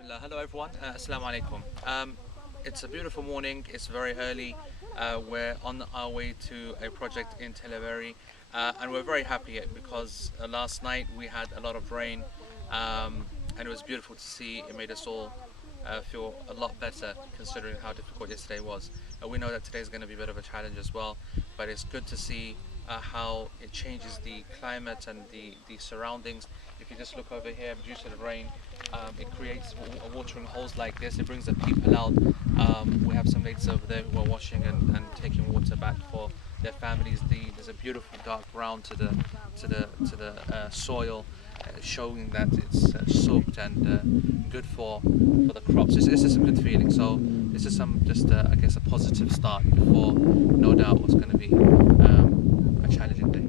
Bismillah. Hello everyone. Assalamu alaikum. It's a beautiful morning. It's very early. We're on our way to a project in Tel Aviv, and we're very happy because last night we had a lot of rain, and it was beautiful to see. It made us all feel a lot better considering how difficult yesterday was. We know that today is going to be a bit of a challenge as well, but it's good to see how it changes the climate and the surroundings. If you just look over here, due to the rain, it creates watering holes like this. It brings the people out. We have some ladies over there who are washing and taking water back for their families. There's a beautiful dark brown to the soil, showing that it's soaked and good for the crops. This is a good feeling. So this is I guess a positive start before no doubt what's going to be a challenging day.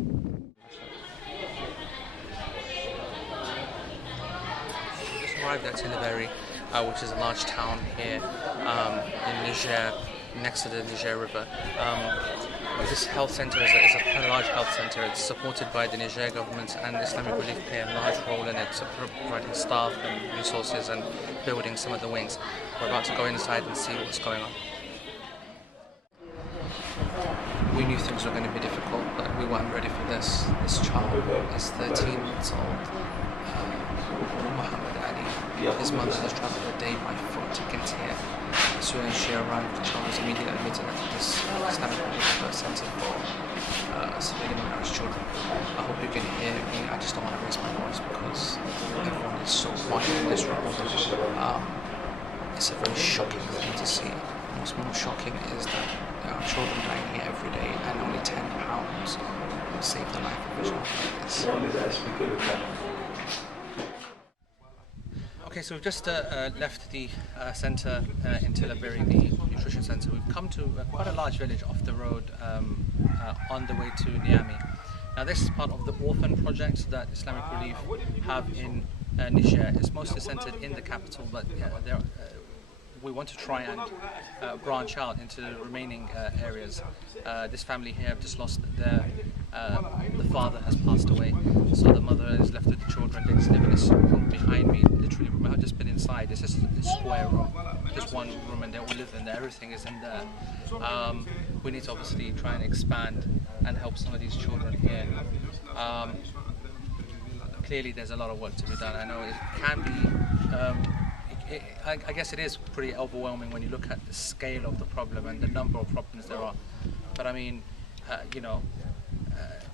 We just arrived at Tel Aviv, which is a large town here in Niger, next to the Niger River. This health center is a large health center. It's supported by the Niger government, and Islamic Relief play a large role in it, providing staff and resources and building some of the wings. We're about to go inside and see what's going on. We knew things were going to be difficult, but we weren't ready for this. This child is 13 months old. Muhammad Ali. His mother has traveled a day by foot to get here. As soon as she arrived, the child was immediately admitted at this Islamic Relief Center for severely malnourished children. I hope you can hear me. I just don't want to raise my voice because everyone is so quiet in this room. It's a very shocking thing to see. What's more shocking is that there are children dying here every day, and only £10 will save the life of a child like this. Okay, so we've just left the centre in Tel Aviv, the nutrition centre. We've come to quite a large village off the road on the way to Niamey. Now this is part of the orphan project that Islamic Relief have in Niger. It's mostly centred in the capital, but we want to try and branch out into the remaining areas. This family here have just lost the father has passed away, so the mother is left with the children. They just live in this room behind me. Literally, I've just been inside. This is a square room, just one room, and they all live in there. Everything is in there. We need to obviously try and expand and help some of these children here. Clearly, there's a lot of work to be done. I know it can be. I guess it is pretty overwhelming when you look at the scale of the problem and the number of problems there are. But I mean,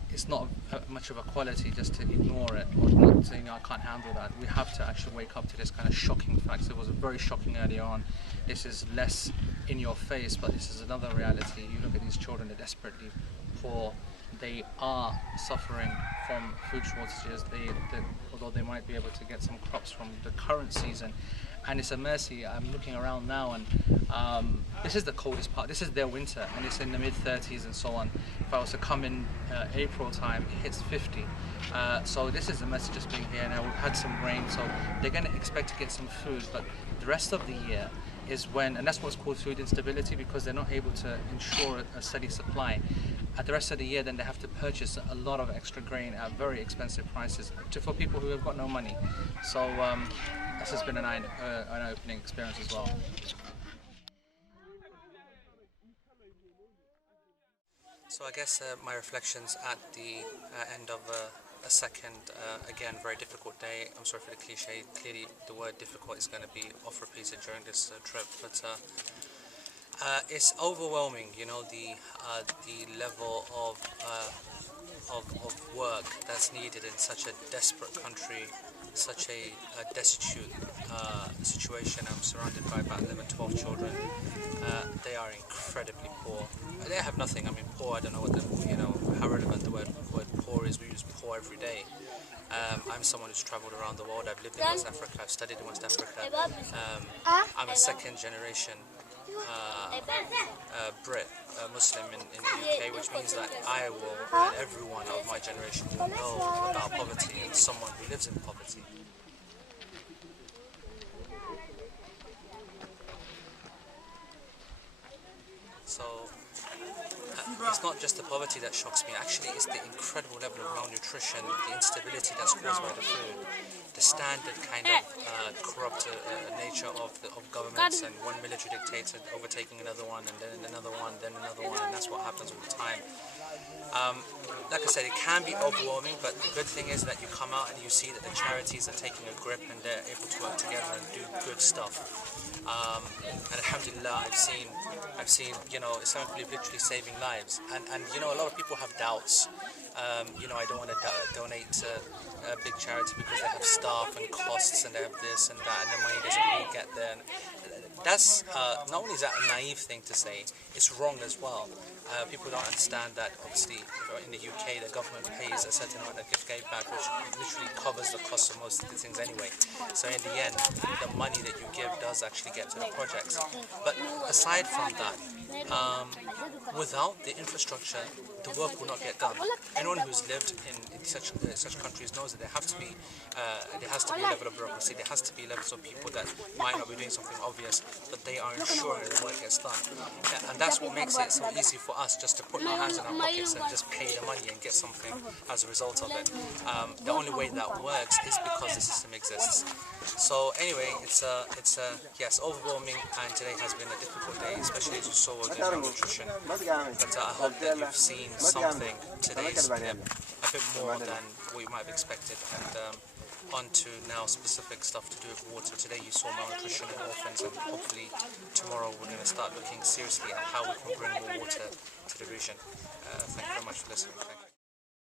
it's not much of a quality just to ignore it or not saying I can't handle that. We have to actually wake up to this kind of shocking facts. It was very shocking earlier on. This is less in your face, but this is another reality. You look at these children, they're desperately poor. They are suffering from food shortages. Although they might be able to get some crops from the current season, and it's a mercy. I'm looking around now, and this is the coldest part. This is their winter, and it's in the mid-30s and so on. If I was to come in April time, it hits 50. So this is the message just being here. Now we've had some rain, so they're going to expect to get some food, but the rest of the year is when, and that's what's called food instability, because they're not able to ensure a steady supply. At the rest of the year, then they have to purchase a lot of extra grain at very expensive prices for people who have got no money. So this has been an eye-opening experience as well. So I guess my reflections at the end of a second, again, very difficult day. I'm sorry for the cliche. Clearly, the word difficult is going to be off repeated during this trip, but it's overwhelming. You know, the level of work that's needed in such a desperate country, such a destitute situation. I'm surrounded by about 11-12 children. They are incredibly poor. They have nothing. I mean, poor, I don't know how relevant the word poor is. We use poor every day. I'm someone who's travelled around the world. I've lived in West Africa. I've studied in West Africa. I'm a second generation Brit, Muslim in the UK, which means that I will, and everyone of my generation will know about poverty and someone who lives in poverty. So it's not just the poverty that shocks me. Actually, it's the incredible level of malnutrition, the instability that's caused by the food, the standard kind of corrupt nature of governments, and one military dictator overtaking another one, and then another one, then another one, and that's what happens all the time. Like I said, it can be overwhelming, but the good thing is that you come out and you see that the charities are taking a grip and they're able to work together and do good stuff. And alhamdulillah, I've seen, Islamic belief literally saving lives. And a lot of people have doubts. I don't want to donate to a big charity because they have staff and costs and they have this and that, and the money doesn't really get there. And that's not only is that a naive thing to say, it's wrong as well. People don't understand that obviously in the UK the government pays a certain amount that gets back, which literally covers the cost of most of the things anyway. So in the end, the money that you give does actually get to the projects. But aside from that, without the infrastructure, the work will not get done. Anyone who's lived in such countries knows that there has to be a level of bureaucracy. There has to be levels of people that might not be doing something obvious, but they are ensuring the work gets done. And that's what makes it so easy for us just to put our hands in our pockets and just pay the money and get something as a result of it. The only way that works is because the system exists. So anyway, it's yes, overwhelming, and today has been a difficult day, especially as you saw with the malnutrition. But I hope that you've seen something today's a bit more than what you might have expected. And on to now specific stuff to do with water. Today you saw malnutrition in orphans, and hopefully tomorrow we're going to start looking seriously at how we can bring more water to the region. Thank you very much for listening. Thank you.